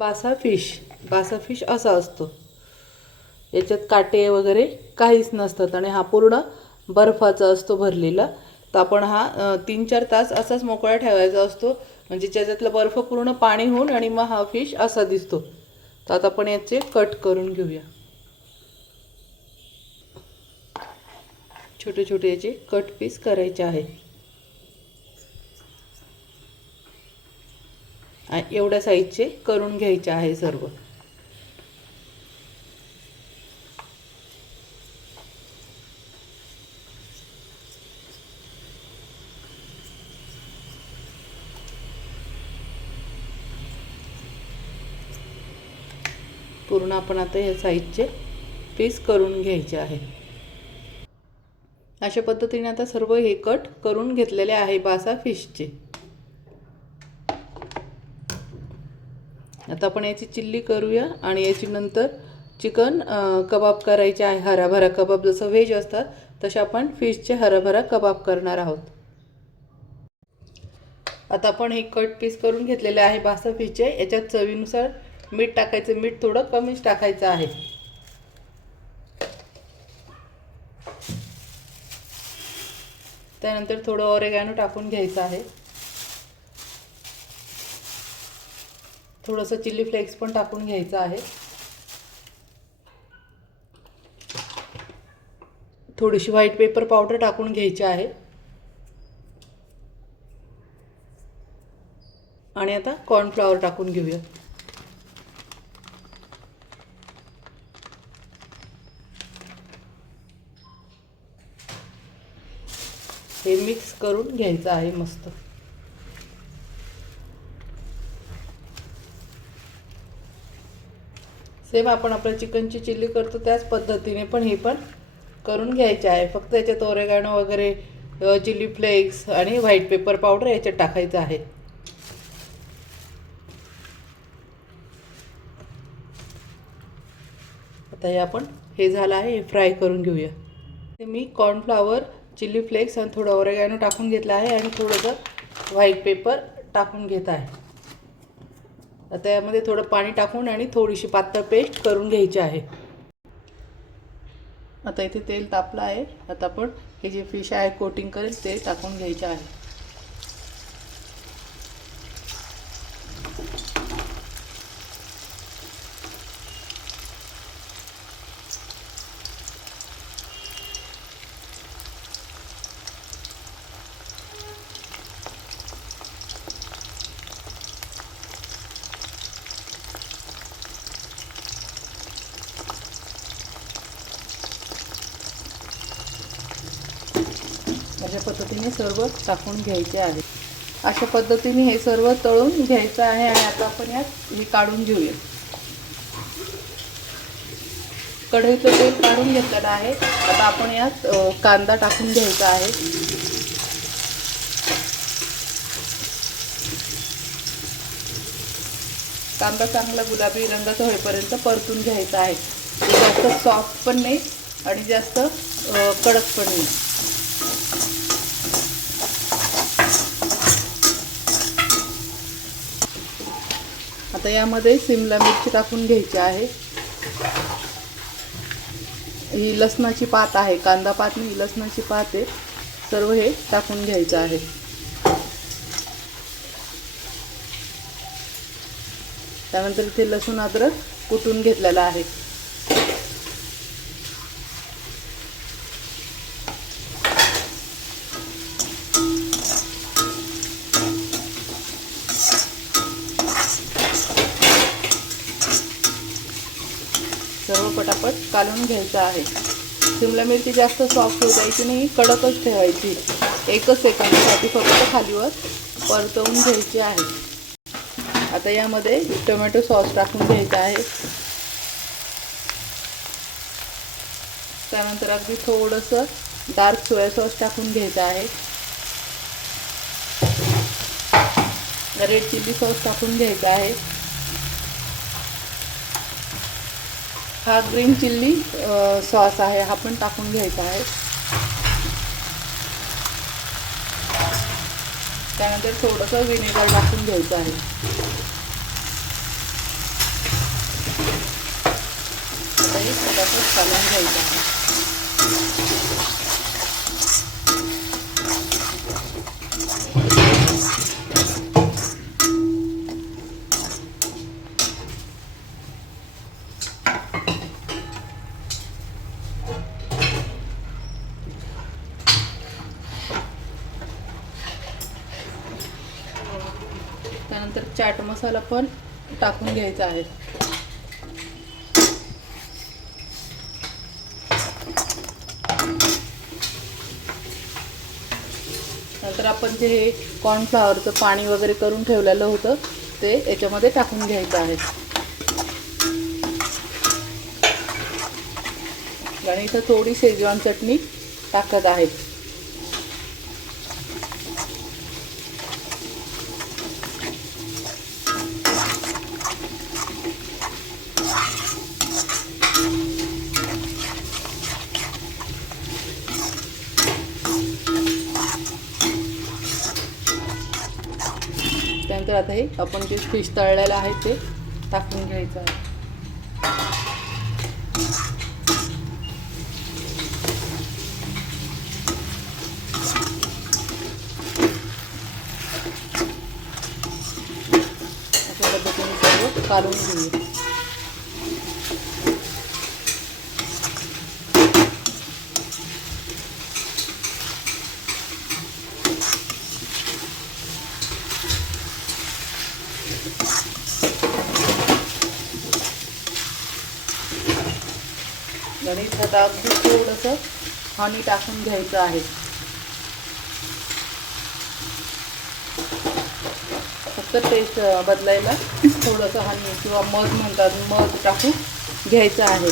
बासा फिश असा असतो. याच्यात काटे वगैरे काहीच नसतात आणि हा पूर्ण बर्फाचा असतो भरलेला. तर आपण हा 3-4 तास असाच मोकळा ठेवायचा असतो, म्हणजे त्याच्यातला बर्फ पूर्ण पाणी होऊन आणि मग हा फिश असा दिसतो. तर आता आपण याचे कट करून घेऊया. छोटे छोटे याचे कट पीस करायचे आहे. एवढ्या साईजचे करून घ्यायचे आहे सर्व. पूर्ण आपण आता या साईजचे पीस करून घ्यायचे आहे. अशा पद्धतीने आता सर्व हे कट करून घेतलेले आहे बासा फिशचे. आता आपण याची चिल्ली करूया आणि याची नंतर चिकन कबाब करायचे आहे. हराभरा कबाब जसं व्हेज असतात तसे आपण फिशचे हराभरा कबाब करणार आहोत. आता आपण हे कट पीस करून घेतलेले आहे बासा फिशचे. याच्यात चवीनुसार मीठ टाकायचं. मीठ थोडं कमीच टाकायचं आहे. त्यानंतर थोडं ऑरेगॅनो टाकून घ्यायचं आहे. थोडंसं चिली फ्लेक्स पण टाकून घ्यायचं आहे. थोडीशी व्हाईट पेपर पावडर टाकून घ्यायची आहे. आणि आता कॉर्नफ्लॉवर टाकून घेऊया. हे मिक्स करून घ्यायचं आहे मस्त. सेम आपण आपल्या चिकनची चिल्ली करतो त्याच पद्धतीने पण हे पण करून घ्यायचे आहे. फक्त याच्यात ओरेगानो वगैरे चिली फ्लेक्स आणि व्हाईट पेपर पावडर याच्यात टाकायचं आहे. आता हे आपण हे झालं आहे, हे फ्राय करून घेऊया. मी कॉर्नफ्लॉवर, चिली फ्लेक्स आणि थोडं ओरेगानो टाकून घेतलं आहे आणि थोडंसं व्हाईट पेपर टाकून घेत आहे. आता यामध्ये थोडं पाणी टाकून आणि थोडीशी पातळ पेस्ट करून घ्यायची आहे. आता इथे तेल तापलं आहे. आता आपण हे जे फिश आहे कोटिंग करेल ते टाकून घ्यायचे आहे. अशा पद्धतीने सर्व टाकून घ्यायचे आहे. अशा पद्धतीने हे सर्व तळून घ्यायचं आहे. आणि आता आपण यात हे काढून घेऊया. कढईचं तेल काढून घेतलेलं आहे. आता आपण यात कांदा टाकून घ्यायचा आहे. कांदा चांगला गुलाबी रंगाचा होईपर्यंत परतून घ्यायचा आहे. जास्त सॉफ्ट पण नाही आणि जास्त कडक पण नाही. आता यामध्ये शिमला मिरची टाकून घ्यायची आहे. ही लसणाची पात आहे, कांदा पात नाही, लसणाची पात आहे. सर्व हे टाकून घ्यायचं आहे. त्यानंतर इथे लसूण अद्रक कुटून घेतलेला आहे. सर्व पटापट कालवून घ्यायचं आहे. शिमला मिरची जास्त सॉफ्ट होऊ द्यायची नाही, कडकच ठेवायची. 1 सेकंदासाठी फक्त खालीवर परतवून घ्यायची आहे. आता यामध्ये टोमॅटो सॉस टाकून घ्यायचा आहे. त्यानंतर अगदी थोडंसं डार्क सोया सॉस टाकून घ्यायचं आहे. रेड चिली सॉस टाकून घ्यायचा आहे. हा ग्रीन चिल्ली सॉस आहे, हा पण टाकून घ्यायचा आहे. त्यानंतर थोडंसं व्हिनेगर टाकून घ्यायचं आहे. त्याच्यात घालून घ्यायचं आहे. त्यानंतर चाट मसाला पण टाकून घ्यायचा आहे. नंतर आपण जे हे कॉर्नफ्लॉवरचं पाणी वगैरे करून ठेवलेलं होतं ते याच्यामध्ये टाकून घ्यायचं आहे. आणि इथं थोडी शेजवान चटणी टाकत आहे. त्यानंतर आता हे आपण जे फिश तळलेलं आहे ते टाकून घ्यायचं आहे. अशा पद्धतीने सर्व काढून घेऊया. आणि आता अगदी थोडंसं हनी टाकून घ्यायचं आहे. फक्त टेस्ट बदलायला थोडंसं हनी किंवा मध म्हणतात, मध टाकून घ्यायचं आहे.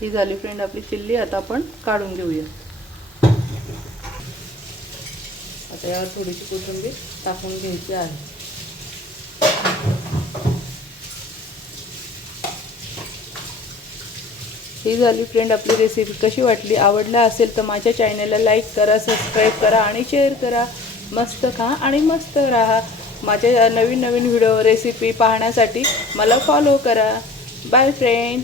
ही झाली फ्रेंड आपली चिल्ली. आता आपण काढून घेऊया. आता यावर थोडीशी कोथिंबीर टाकून घ्यायची आहे. ही झाली फ्रेंड आपली रेसिपी. कशी वाटली? आवडला असेल तर माझ्या चॅनलला लाईक करा, सबस्क्राईब करा आणि शेअर करा. मस्त खा आणि मस्त राहा. माझ्या नवीन नवीन व्हिडिओ रेसिपी पाहण्यासाठी मला फॉलो करा. Bye friend.